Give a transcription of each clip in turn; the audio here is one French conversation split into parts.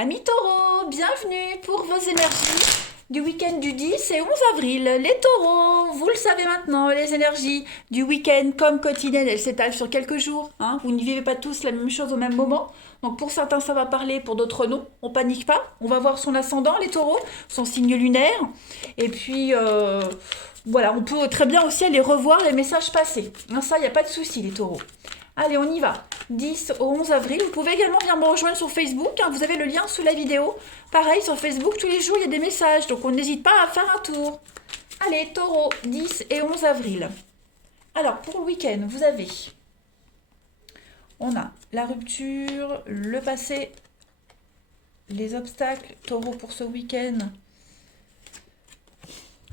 Amis taureaux, bienvenue pour vos énergies du week-end du 10 et 11 avril. Les taureaux, vous le savez maintenant, les énergies du week-end comme quotidiennes, elles s'étalent sur quelques jours. Vous ne vivez pas tous la même chose au même moment. Donc pour certains ça va parler, pour d'autres non. On panique pas. On va voir son ascendant, les taureaux, son signe lunaire. Et puis voilà, on peut très bien aussi aller revoir les messages passés. Ça, il n'y a pas de souci les taureaux. Allez, on y va. 10 au 11 avril. Vous pouvez également venir me rejoindre sur Facebook. Vous avez le lien sous la vidéo. Pareil, sur Facebook, tous les jours, il y a des messages. Donc, on n'hésite pas à faire un tour. Allez, taureau, 10 et 11 avril. Alors, pour le week-end, on a la rupture, le passé, les obstacles. Taureau pour ce week-end.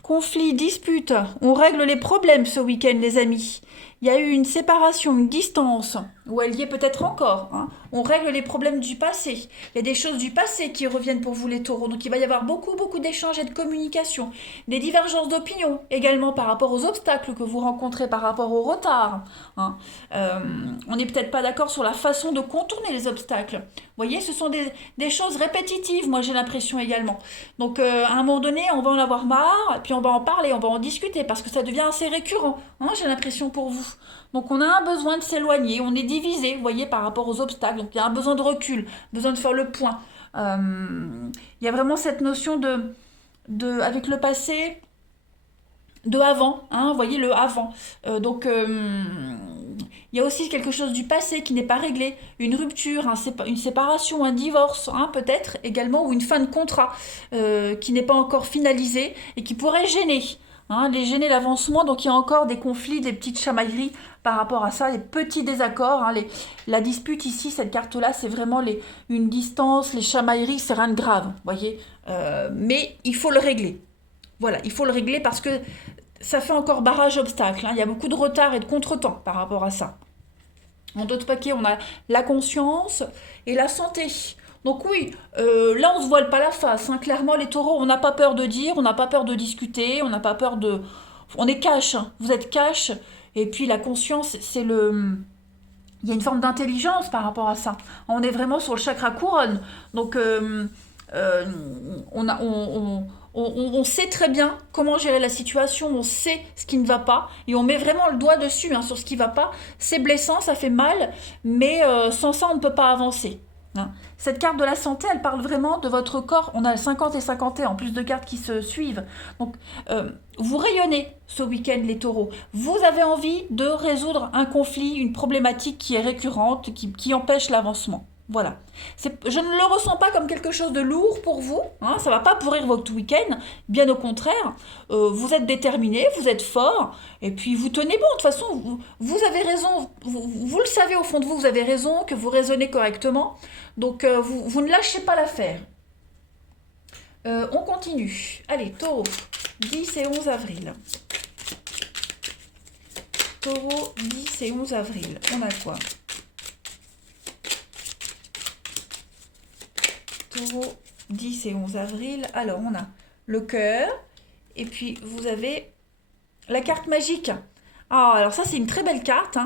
Conflit, dispute. On règle les problèmes ce week-end, les amis. Il y a eu une séparation, une distance, ou elle y est peut-être encore. On règle les problèmes du passé. Il y a des choses du passé qui reviennent pour vous les taureaux. Donc il va y avoir beaucoup d'échanges et de communication. Des divergences d'opinion également par rapport aux obstacles que vous rencontrez, par rapport au retard. On n'est peut-être pas d'accord sur la façon de contourner les obstacles. Vous voyez, ce sont des choses répétitives, moi j'ai l'impression également. Donc à un moment donné, on va en avoir marre, puis on va en parler, on va en discuter, parce que ça devient assez récurrent, j'ai l'impression pour vous. Donc on a un besoin de s'éloigner, on est divisé, vous voyez, par rapport aux obstacles. Donc il y a un besoin de recul, besoin de faire le point. Il y a vraiment cette notion avec le passé, de avant, vous voyez, le avant. Il y a aussi quelque chose du passé qui n'est pas réglé, une rupture, une séparation, un divorce, peut-être également, ou une fin de contrat qui n'est pas encore finalisée et qui pourrait gêner. Gêner l'avancement, donc il y a encore des conflits, des petites chamailleries par rapport à ça, des petits désaccords. La dispute ici, cette carte-là, c'est vraiment une distance, les chamailleries, c'est rien de grave, voyez. Mais il faut le régler. Voilà, il faut le régler parce que ça fait encore barrage obstacle. Il y a beaucoup de retard et de contretemps par rapport à ça. En d'autres paquets, on a la conscience et la santé. Donc oui, là on se voile pas la face. Clairement, les taureaux, on n'a pas peur de dire, on n'a pas peur de discuter, on n'a pas peur de... On est cash, vous êtes cash. Et puis la conscience, c'est le... Il y a une forme d'intelligence par rapport à ça. On est vraiment sur le chakra couronne. Donc on sait très bien comment gérer la situation, on sait ce qui ne va pas, et on met vraiment le doigt dessus sur ce qui ne va pas. C'est blessant, ça fait mal, mais sans ça, on ne peut pas avancer. Cette carte de la santé, elle parle vraiment de votre corps. On a 50 et 51, en plus de cartes qui se suivent. Donc, vous rayonnez ce week-end, les taureaux. Vous avez envie de résoudre un conflit, une problématique qui est récurrente, qui empêche l'avancement. Voilà. Je ne le ressens pas comme quelque chose de lourd pour vous. Ça ne va pas pourrir votre week-end. Bien au contraire. Vous êtes déterminé, vous êtes fort. Et puis vous tenez bon. De toute façon, vous avez raison. Vous le savez au fond de vous, vous avez raison, que vous raisonnez correctement. Donc vous ne lâchez pas l'affaire. On continue. Allez, taureau. 10 et 11 avril. Taureau, 10 et 11 avril. On a quoi? Taureau, 10 et 11 avril. Alors, on a le cœur. Et puis, vous avez la carte magique. Alors ça, c'est une très belle carte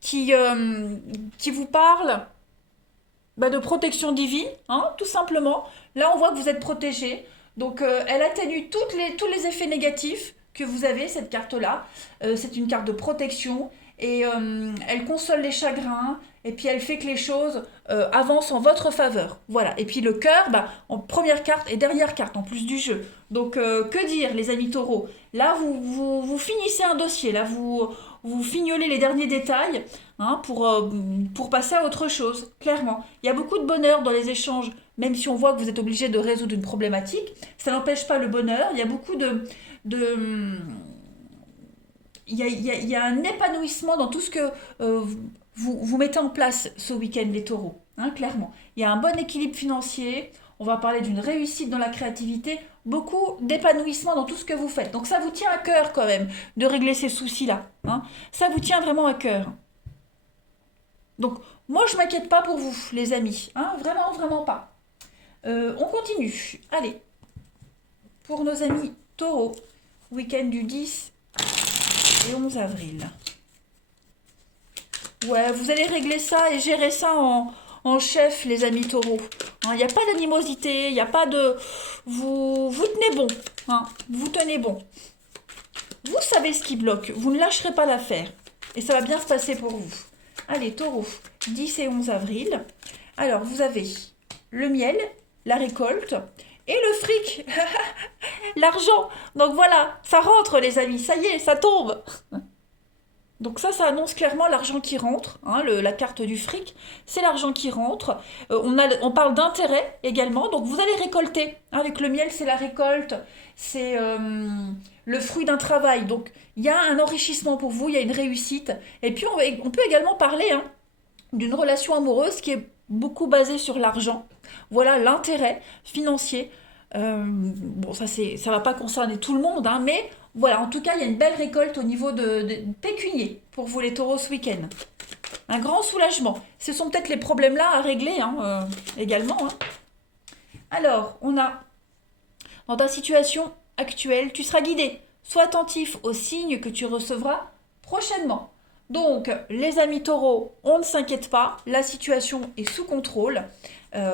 qui vous parle de protection divine, tout simplement. Là, on voit que vous êtes protégé. Donc, elle atténue tous les effets négatifs que vous avez, cette carte-là. C'est une carte de protection. Et elle console les chagrins. Et puis, elle fait que les choses avancent en votre faveur. Voilà. Et puis, le cœur, en première carte et dernière carte, en plus du jeu. Donc, que dire, les amis taureaux? Là, vous finissez un dossier. Là, vous fignolez les derniers détails pour passer à autre chose, clairement. Il y a beaucoup de bonheur dans les échanges, même si on voit que vous êtes obligé de résoudre une problématique. Ça n'empêche pas le bonheur. Il y a beaucoup il y a un épanouissement dans tout ce que vous mettez en place ce week-end, les taureaux, clairement. Il y a un bon équilibre financier. On va parler d'une réussite dans la créativité, beaucoup d'épanouissement dans tout ce que vous faites. Donc ça vous tient à cœur quand même de régler ces soucis-là. Ça vous tient vraiment à cœur. Donc moi je m'inquiète pas pour vous, les amis. Vraiment, vraiment pas. On continue. Allez, pour nos amis taureaux, week-end du 10 et 11 avril. Ouais, vous allez régler ça et gérer ça en en chef, les amis taureaux. Hein, il n'y a pas d'animosité, il n'y a pas de... Vous tenez bon. Hein, vous tenez bon. Vous savez ce qui bloque. Vous ne lâcherez pas l'affaire. Et ça va bien se passer pour vous. Allez, taureau, 10 et 11 avril. Alors, vous avez le miel, la récolte et le fric. L'argent. Donc voilà, ça rentre les amis. Ça y est, ça tombe. Donc ça annonce clairement l'argent qui rentre, hein, la carte du fric, c'est l'argent qui rentre. On parle d'intérêt également, donc vous allez récolter. Hein, avec le miel, c'est la récolte, c'est le fruit d'un travail. Donc il y a un enrichissement pour vous, il y a une réussite. Et puis on peut également parler hein, d'une relation amoureuse qui est beaucoup basée sur l'argent. Voilà l'intérêt financier. Bon, ça va pas concerner tout le monde, hein, mais voilà, en tout cas, il y a une belle récolte au niveau de pécunier pour vous les taureaux ce week-end. Un grand soulagement. Ce sont peut-être les problèmes là à régler hein, également. Hein. Alors, on a, dans ta situation actuelle, tu seras guidé. Sois attentif aux signes que tu recevras prochainement. Donc, les amis taureaux, on ne s'inquiète pas. La situation est sous contrôle.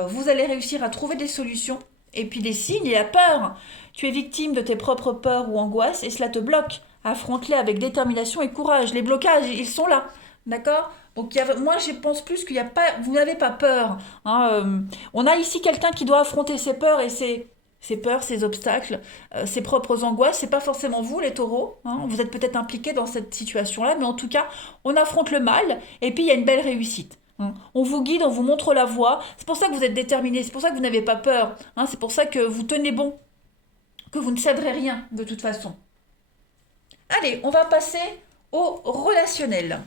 Vous allez réussir à trouver des solutions. Et puis des signes et la peur. Tu es victime de tes propres peurs ou angoisses et cela te bloque. Affronte-les avec détermination et courage. Les blocages, ils sont là. D'accord. Donc moi, je pense plus qu'il n'y a pas... Vous n'avez pas peur. Hein, on a ici quelqu'un qui doit affronter ses peurs et ses peurs, ses obstacles, ses propres angoisses. C'est pas forcément vous, les taureaux. Hein, vous êtes peut-être impliqués dans cette situation-là. Mais en tout cas, on affronte le mal et puis il y a une belle réussite. On vous guide, on vous montre la voie. C'est pour ça que vous êtes déterminé, c'est pour ça que vous n'avez pas peur. Hein, c'est pour ça que vous tenez bon, que vous ne céderez rien de toute façon. Allez, on va passer au relationnel.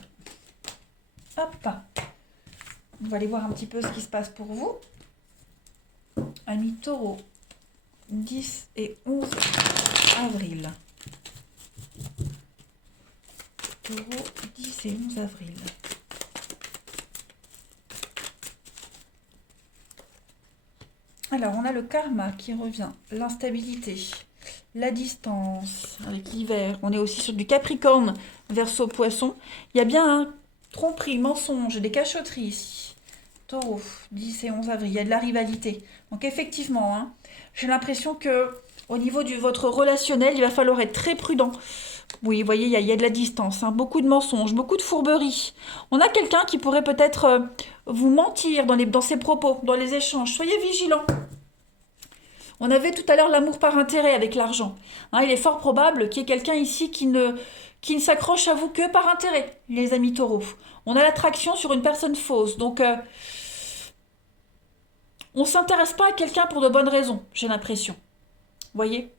Hop. On va aller voir un petit peu ce qui se passe pour vous. Amis taureau, 10 et 11 avril. Taureau, 10 et 11 avril. Alors, on a le karma qui revient, l'instabilité, la distance avec l'hiver. On est aussi sur du Capricorne, Verseau, Poisson. Il y a bien un tromperie, mensonge, des cachotteries ici. Taureau, 10 et 11 avril, il y a de la rivalité. Donc effectivement, hein, j'ai l'impression que au niveau de votre relationnel, il va falloir être très prudent. Oui, vous voyez, il y a de la distance, hein, beaucoup de mensonges, beaucoup de fourberies. On a quelqu'un qui pourrait peut-être vous mentir dans ses propos, dans les échanges. Soyez vigilants. On avait tout à l'heure l'amour par intérêt avec l'argent. Hein, il est fort probable qu'il y ait quelqu'un ici qui ne s'accroche à vous que par intérêt, les amis taureaux. On a l'attraction sur une personne fausse. Donc, on ne s'intéresse pas à quelqu'un pour de bonnes raisons, j'ai l'impression. Vous voyez ?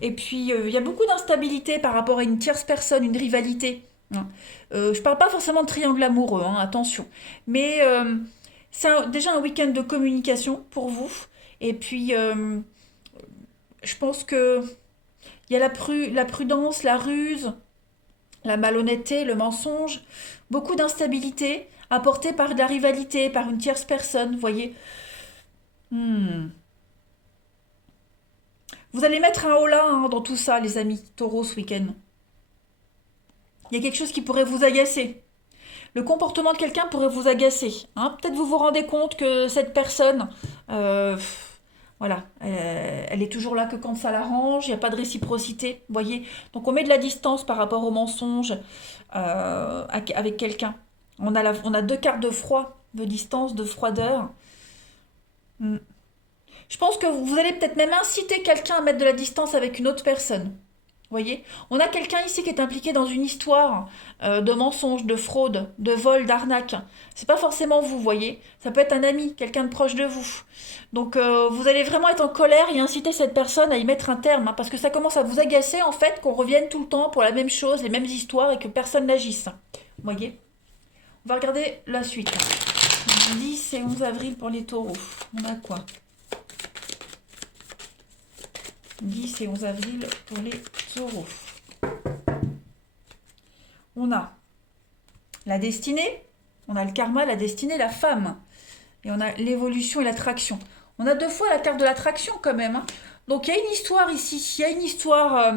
Et puis, il y a beaucoup d'instabilité par rapport à une tierce personne, une rivalité. Hein. Je ne parle pas forcément de triangle amoureux, hein, attention. Mais c'est déjà un week-end de communication pour vous. Et puis, je pense que il y a la prudence, la ruse, la malhonnêteté, le mensonge, beaucoup d'instabilité apportée par de la rivalité, par une tierce personne, vous voyez. Vous allez mettre un holà hein, dans tout ça, les amis taureaux, ce week-end. Il y a quelque chose qui pourrait vous agacer. Le comportement de quelqu'un pourrait vous agacer. Hein. Peut-être vous vous rendez compte que cette personne, voilà, elle est toujours là que quand ça l'arrange, il n'y a pas de réciprocité, vous voyez. Donc on met de la distance par rapport au mensonge avec quelqu'un. On a deux cartes de froid, de distance, de froideur. Je pense que vous allez peut-être même inciter quelqu'un à mettre de la distance avec une autre personne. Vous voyez, on a quelqu'un ici qui est impliqué dans une histoire de mensonge, de fraude, de vol, d'arnaque. C'est pas forcément vous, voyez. Ça peut être un ami, quelqu'un de proche de vous. Donc vous allez vraiment être en colère et inciter cette personne à y mettre un terme, hein, parce que ça commence à vous agacer en fait qu'on revienne tout le temps pour la même chose, les mêmes histoires et que personne n'agisse. Vous voyez. On va regarder la suite. 10 et 11 avril pour les taureaux. On a quoi ? 10 et 11 avril pour les taureaux. On a la destinée, on a le karma, la destinée, la femme. Et on a l'évolution et l'attraction. On a deux fois la carte de l'attraction quand même. Hein. Donc il y a une histoire ici, il y a une histoire...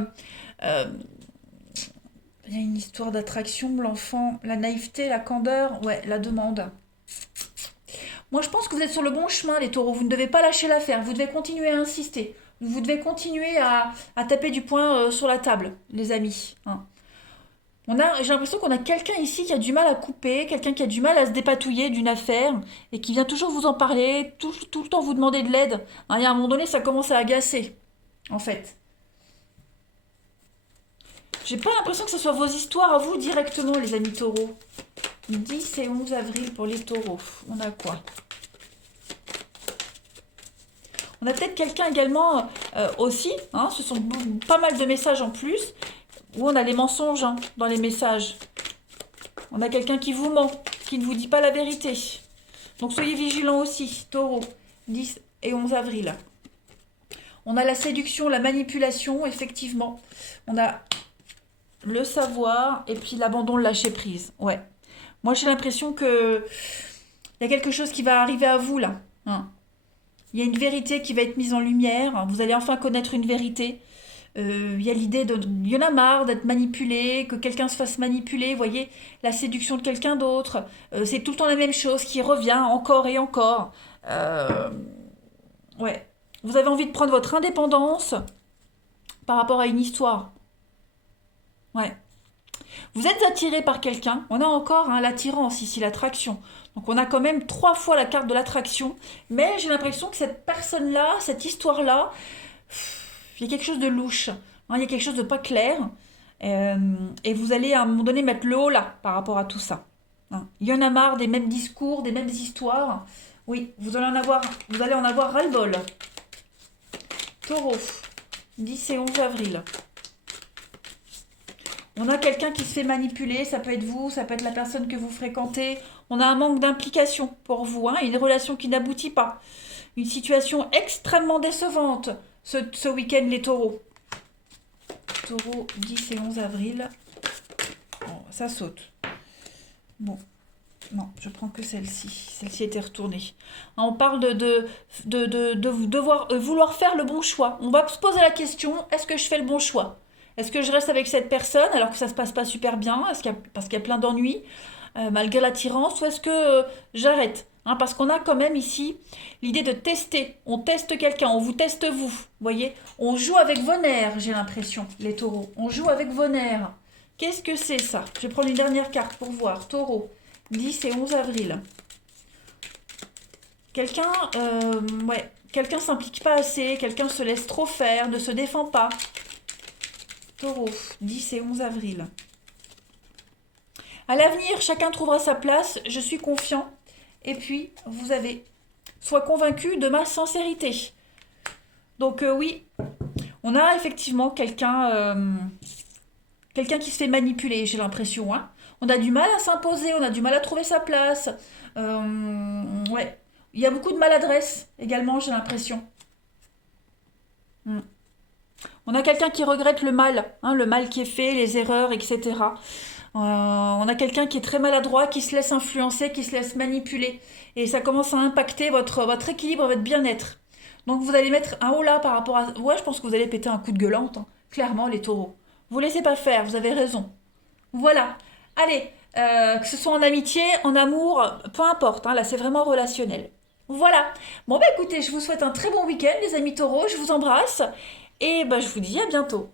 il y a une histoire d'attraction, l'enfant, la naïveté, la candeur, ouais, la demande. Moi, je pense que vous êtes sur le bon chemin, les taureaux. Vous ne devez pas lâcher l'affaire. Vous devez continuer à insister. Vous devez continuer à taper du poing sur la table, les amis. Hein. J'ai l'impression qu'on a quelqu'un ici qui a du mal à couper, quelqu'un qui a du mal à se dépatouiller d'une affaire et qui vient toujours vous en parler, tout le temps vous demander de l'aide. Hein, et à un moment donné, ça commence à agacer, en fait. J'ai pas l'impression que ce soit vos histoires à vous directement, les amis taureaux. 10 et 11 avril pour les taureaux. On a quoi? On a peut-être quelqu'un également aussi, hein, ce sont pas mal de messages en plus, où on a les mensonges hein, dans les messages. On a quelqu'un qui vous ment, qui ne vous dit pas la vérité. Donc soyez vigilants aussi, taureau, 10 et 11 avril. On a la séduction, la manipulation, effectivement. On a le savoir et puis l'abandon, le lâcher prise. Ouais. Moi j'ai l'impression que il y a quelque chose qui va arriver à vous là. Hein. Il y a une vérité qui va être mise en lumière. Vous allez enfin connaître une vérité. Il y a l'idée de... Il y en a marre d'être manipulé, que quelqu'un se fasse manipuler. Vous voyez, la séduction de quelqu'un d'autre. C'est tout le temps la même chose qui revient encore et encore. Ouais. Vous avez envie de prendre votre indépendance par rapport à une histoire. Ouais. Vous êtes attiré par quelqu'un. On a encore hein, l'attirance ici, l'attraction. Donc on a quand même 3 fois la carte de l'attraction. Mais j'ai l'impression que cette personne-là, cette histoire-là, il y a quelque chose de louche. Hein, il y a quelque chose de pas clair. Et vous allez à un moment donné mettre le haut là par rapport à tout ça. Hein. Il y en a marre des mêmes discours, des mêmes histoires. Oui, vous allez en avoir ras-le-bol. Taureau, 10 et 11 avril. On a quelqu'un qui se fait manipuler, ça peut être vous, ça peut être la personne que vous fréquentez. On a un manque d'implication pour vous, hein, une relation qui n'aboutit pas. Une situation extrêmement décevante ce week-end, les taureaux. Taureau, 10 et 11 avril. Bon, ça saute. Bon, non, je prends que celle-ci. Celle-ci était retournée. On parle de devoir, vouloir faire le bon choix. On va se poser la question, est-ce que je fais le bon choix? Est-ce que je reste avec cette personne alors que ça se passe pas super bien parce qu'il y a plein d'ennuis malgré l'attirance ou est-ce que j'arrête hein, parce qu'on a quand même ici l'idée de tester. On teste quelqu'un, on vous teste vous. Vous voyez, on joue avec vos nerfs, j'ai l'impression, les taureaux. On joue avec vos nerfs. Qu'est-ce que c'est ça? Je vais prendre une dernière carte pour voir. Taureau, 10 et 11 avril. Quelqu'un, ouais, quelqu'un s'implique pas assez, quelqu'un se laisse trop faire, ne se défend pas. Taureau, 10 et 11 avril. À l'avenir, chacun trouvera sa place, je suis confiant. Et puis, vous avez, sois convaincu de ma sincérité. Donc oui, on a effectivement quelqu'un qui se fait manipuler, j'ai l'impression. Hein. On a du mal à s'imposer, on a du mal à trouver sa place. Ouais, il y a beaucoup de maladresse également, j'ai l'impression. On a quelqu'un qui regrette hein, le mal qui est fait, les erreurs, etc. On a quelqu'un qui est très maladroit, qui se laisse influencer, qui se laisse manipuler. Et ça commence à impacter votre équilibre, votre bien-être. Donc vous allez mettre un haut là par rapport à... Ouais, je pense que vous allez péter un coup de gueulante, hein. Clairement, les taureaux. Vous laissez pas faire, vous avez raison. Voilà. Allez, que ce soit en amitié, en amour, peu importe. Hein, là, c'est vraiment relationnel. Voilà. Bon, bah écoutez, je vous souhaite un très bon week-end, les amis taureaux. Je vous embrasse. Et bah, je vous dis à bientôt.